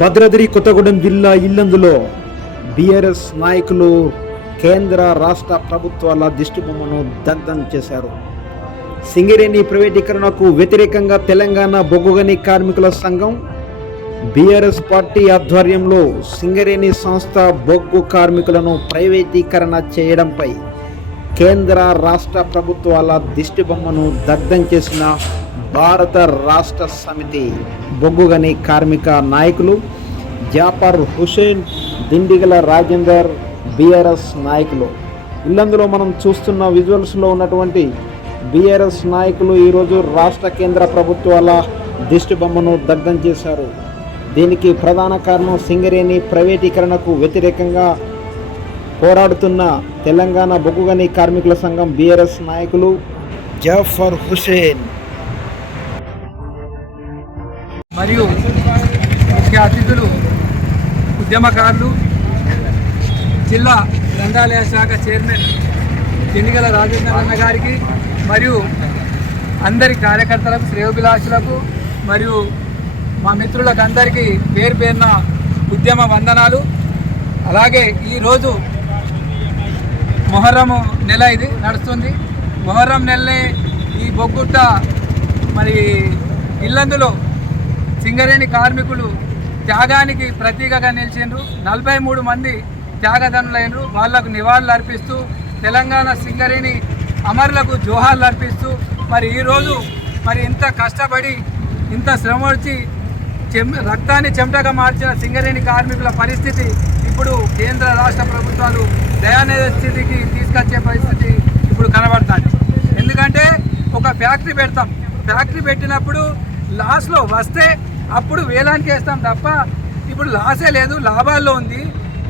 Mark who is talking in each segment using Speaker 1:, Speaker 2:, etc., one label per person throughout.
Speaker 1: భద్రాద్రి కొత్తగూడెం జిల్లా ఇల్లందులో బీఆర్ఎస్ నాయకులు కేంద్ర రాష్ట్ర ప్రభుత్వాల దిష్టిబొమ్మను దగ్ధం చేశారు. సింగరేణి ప్రైవేటీకరణకు వ్యతిరేకంగా తెలంగాణ బొగ్గుగని కార్మికుల సంఘం బీఆర్ఎస్ పార్టీ ఆధ్వర్యంలో సింగరేణి సంస్థ బొగ్గు కార్మికులను ప్రైవేటీకరణ చేయడంపై కేంద్ర రాష్ట్ర ప్రభుత్వాల దిష్టిబొమ్మను దగ్ధం చేసిన భారత రాష్ట్ర సమితి బొగ్గుగని కార్మిక నాయకులు జాఫర్ హుసేన్ దిండిగల రాజేందర్ బీఆర్ఎస్ నాయకులు. ఇల్లందులో మనం చూస్తున్న విజువల్స్లో ఉన్నటువంటి బీఆర్ఎస్ నాయకులు ఈరోజు రాష్ట్ర కేంద్ర ప్రభుత్వాల దిష్టిబొమ్మను దగ్ధం చేశారు. దీనికి ప్రధాన కారణం సింగరేణి ప్రైవేటీకరణకు వ్యతిరేకంగా పోరాడుతున్న తెలంగాణ బొగ్గుగని కార్మికుల సంఘం బీఆర్ఎస్ నాయకులు జాఫర్ హుసేన్.
Speaker 2: మరియు ముఖ్య అతిథులు ఉద్యమకారులు జిల్లా గ్రంథాలయ శాఖ చైర్మన్ దిండిగల రాజేంద్ర అన్న గారికి మరియు అందరి కార్యకర్తలకు శ్రేయోభిలాషులకు మరియు మా మిత్రులకు అందరికీ పేరు పేరున ఉద్యమ వందనాలు. అలాగే ఈరోజు మొహర్రం నెల ఇది నడుస్తుంది. మొహర్రం నెలనే ఈ బొగ్గుట్ట మరి ఇల్లందులో సింగరేణి కార్మికులు త్యాగానికి ప్రతీకగా నిలిచిండ్రు. నలభై మూడు మంది త్యాగధనులైనరు. వాళ్ళకు నివాళులు అర్పిస్తూ తెలంగాణ సింగరేణి అమరులకు జోహార్లు అర్పిస్తూ మరి ఈరోజు మరి ఇంత కష్టపడి ఇంత శ్రమ వచ్చి చెమ్ రక్తాన్ని చెమటగా మార్చిన సింగరేణి కార్మికుల పరిస్థితి ఇప్పుడు కేంద్ర రాష్ట్ర ప్రభుత్వాలు దయానీయ స్థితికి తీసుకొచ్చే పరిస్థితి ఇప్పుడు కనబడుతుంది. ఎందుకంటే ఒక ఫ్యాక్టరీ పెడతాం. ఫ్యాక్టరీ పెట్టినప్పుడు లాస్లో వస్తే అప్పుడు వేలానికి వేస్తాం తప్ప ఇప్పుడు లాసే లేదు లాభాల్లో ఉంది.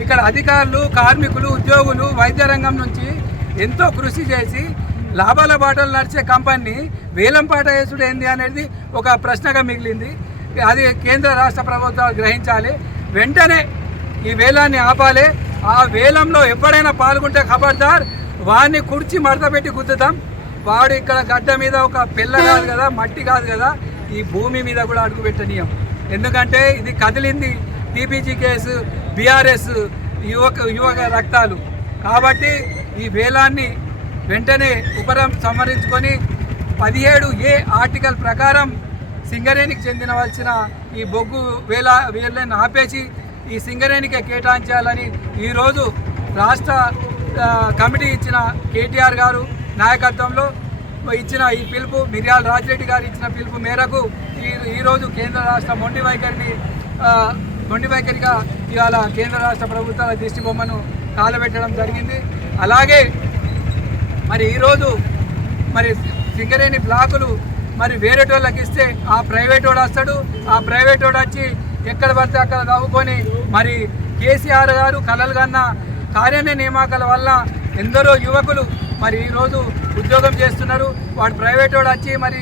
Speaker 2: ఇక్కడ అధికారులు కార్మికులు ఉద్యోగులు వైద్య రంగం నుంచి ఎంతో కృషి చేసి లాభాల బాటలు నడిచే కంపెనీ వేలం పాట వేసుడు ఏంది అనేది ఒక ప్రశ్నగా మిగిలింది. అది కేంద్ర రాష్ట్ర ప్రభుత్వాలు గ్రహించాలి. వెంటనే ఈ వేలాన్ని ఆపాలి. ఆ వేలంలో ఎప్పుడైనా పాల్గొంటే ఖబర్దార్. వాడిని కుడిచి మడత పెట్టి గుద్దుతాం. వాడు ఇక్కడ గడ్డ మీద ఒక పిల్ల కాదు కదా మట్టి కాదు కదా. ఈ భూమి మీద కూడా అడుగు పెట్టనీయం. ఎందుకంటే ఇది కదిలింది టీపీజీ కేసు బీఆర్ఎస్ యువక యువక రక్తాలు. కాబట్టి ఈ వేలాన్ని వెంటనే ఉపరం సంహరించుకొని పదిహేడు ఏ ఆర్టికల్ ప్రకారం సింగరేణికి చెందినవలసిన ఈ బొగ్గు వేల వేలను ఆపేసి ఈ సింగరేణికే కేటాయించాలని ఈరోజు రాష్ట్ర కమిటీ ఇచ్చిన కేటీఆర్ గారు నాయకత్వంలో ఇచ్చిన ఈ పిలుపు మిర్యాల రాజిరెడ్డి గారు ఇచ్చిన పిలుపు మేరకు ఈ ఈరోజు కేంద్ర రాష్ట్ర మొండి వైఖరిని మొండి వైఖరిగా ఇవాళ కేంద్ర రాష్ట్ర ప్రభుత్వాల దిష్టి బొమ్మను కాలబెట్టడం జరిగింది. అలాగే మరి ఈరోజు మరి సింగరేణి బ్లాకులు మరి వేరేటోళ్ళకి ఇస్తే ఆ ప్రైవేట్ వాడు వస్తాడు. ఆ ప్రైవేట్ వాడు వచ్చి ఎక్కడ పడితే అక్కడ తవ్వుకొని మరి కేసీఆర్ గారు కలలు కన్న కార్యాలయ నియామకాల వల్ల ఎందరో యువకులు మరి ఈరోజు ఉద్యోగం చేస్తున్నారు. వాడు ప్రైవేట్ వాడు వచ్చి మరి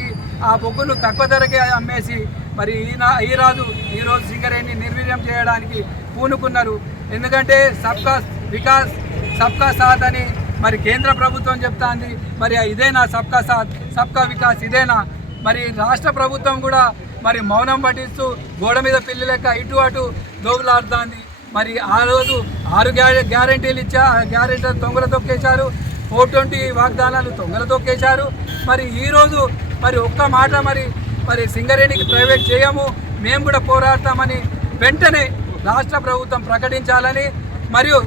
Speaker 2: ఆ బొగ్గును తక్కువ ధరకే అమ్మేసి మరి ఈయన ఈ రాజు ఈరోజు సింగరేణి నిర్వీర్యం చేయడానికి పూనుకున్నారు. ఎందుకంటే సబ్కా వికాస్ సబ్కా సాత్ అని మరి కేంద్ర ప్రభుత్వం చెప్తాంది. మరి ఇదేనా సబ్కా సాత్ సబ్కా వికాస్ ఇదేనా? మరి రాష్ట్ర ప్రభుత్వం కూడా మరి మౌనం పఠిస్తూ గోడ మీద పిల్లి లెక్క ఇటు అటు దోగులాడుతోంది మరి ఆ రోజు ఆరు గ్యారెంటీలు ఇచ్చా ఆ గ్యారెంటీ దొంగలు తొక్కేశారు. ఫోర్ ట్వంటీ వాగ్దానాలు తొంగల తొక్కేశారు. మరి ఈరోజు మరి ఒక్క మాట మరి మరి సింగరేణికి ప్రైవేట్ చేయము మేము కూడా పోరాడతామని వెంటనే రాష్ట్ర ప్రభుత్వం ప్రకటించాలని మరియు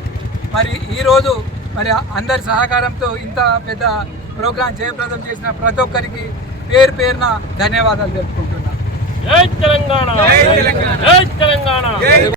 Speaker 2: మరి ఈరోజు మరి అందరి సహకారంతో ఇంత పెద్ద ప్రోగ్రాం జయప్రదం చేసిన ప్రతి ఒక్కరికి పేరు పేరున ధన్యవాదాలు తెలుపుకుంటున్నాను.
Speaker 3: జై తెలంగాణ!
Speaker 2: జై తెలంగాణ.
Speaker 3: జై తెలంగాణ!